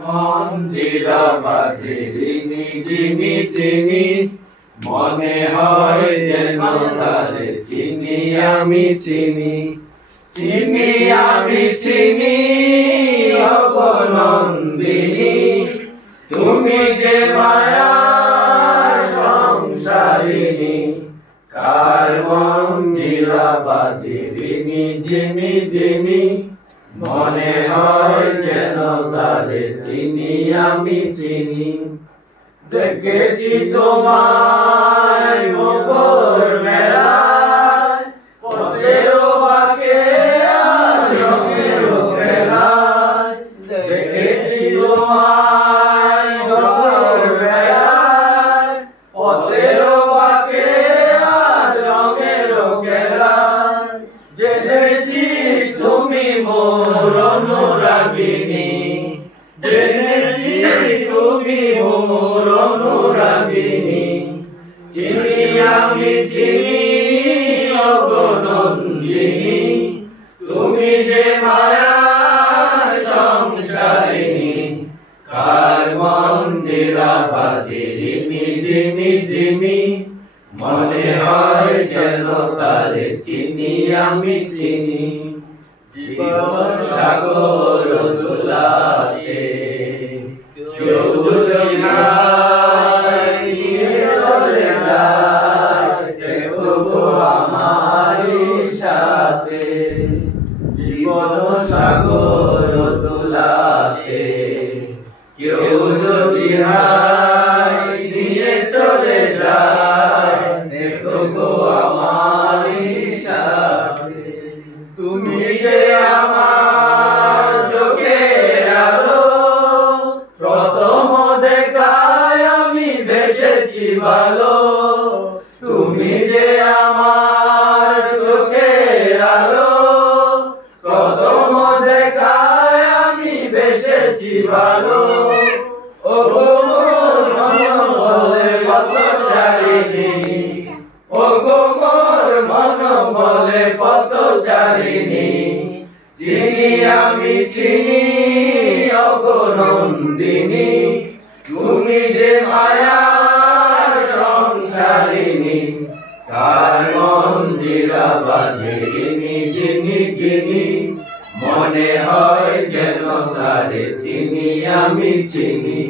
মন্দিরা বাজে রিনি ঝিনি চিনি, মনে হয় যেন তারে চিনি আমি চিনি। চিনি আমি চিনি ওগো নন্দিনী, তুমি যে মায়ার সংসারিণী। কার মন্দিরা বাজে রিনি ঝিনি ঝিনি, মনে হয় যেন তারে চিনি আমি চিনি। দেখেছি তোমায় মকর মেলায়, পথের বাঁকে আর রঙের খেলায়। দেখেছি তোমায় মকর মেলায়, পথের বাঁকে আর রঙের খেলায়। জেনেছি তুমি মোর অনুরাগিনী, জেনেছি তুমি মোর অনুরাগিনী। চিনি আমি চিনি ওগো নন্দিনী, তুমি যে মায়ার সংসারিণী। কার মন্দিরা বাজে রিনি ঝিনি ঝিনি, মনে হয় যেন তারে চিনি আমি চিনি। জীবন সাগর দোলাতে কেউ যদি নিয়ে চলে যায়, দেখো আমারই সাথে। জীবন সাগর দোলাতে কেউ যদি নিয়ে চলে যায়, দেখো আমারই সাথে। তুমি যে আমার চোখের আলো, প্রথম দেখায় আমি বেসেছি ভালো। তুমি যে আমার চোখের আলো, প্রথম দেখায় আমি বেসেছি ভালো। ওগো মন বলে পথচারিণী, ওগো মোর মন বলে পথচারিণী। চিনি আমি চিনি ওগো নন্দিনী, তুমি যে মায়ার সংসারিণী। কার মন্দিরা বাজে রিনি ঝিনি ঝিনি, মনে হয় যেন তারে চিনি আমি চিনি।